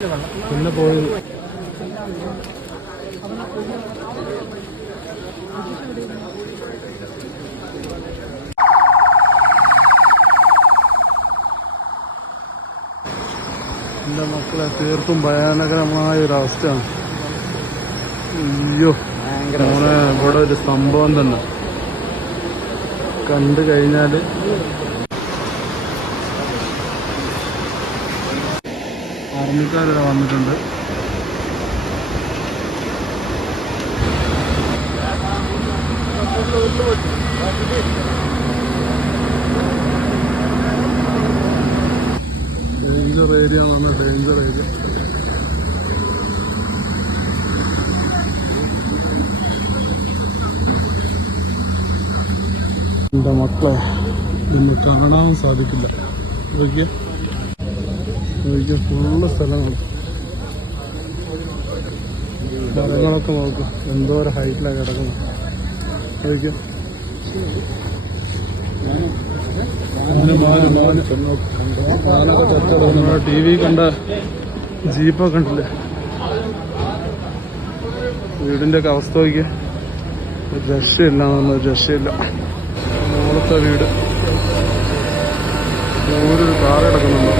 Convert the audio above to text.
പിന്നെ പോയി എൻ്റെ മക്കളെ തീർത്തും ഭയാനകരമായ ഒരവസ്ഥയാണ്. അയ്യോ മോനെ, ഇവിടെ ഒരു സംഭവം തന്നെ കണ്ടു കഴിഞ്ഞാൽ ആർമിക്കാരിവിടെ വന്നിട്ടുണ്ട്. ഡേഞ്ചർ ഏരിയ എന്ന് പറഞ്ഞാൽ ഡേഞ്ചർ ഏരിയ. എൻ്റെ മക്കളെ ഇന്ന് കാണാൻ സാധിക്കില്ല. നോക്കിയ ഫുള്ള് സ്ഥലങ്ങൾ, മരങ്ങളൊക്കെ നോക്കുക എന്തോരം ഹൈറ്റിലാണ് കിടക്കുന്നത്. നോക്കിയ ടി വി കണ്ട ജീപ്പൊക്കെ ഉണ്ടല്ലേ, വീടിൻ്റെ ഒക്കെ അവസ്ഥ നോക്കിയ രക്ഷയില്ല, രക്ഷയില്ല. മുകളത്തെ വീട് ഒരു കാറ് കിടക്കുന്നുണ്ടോ.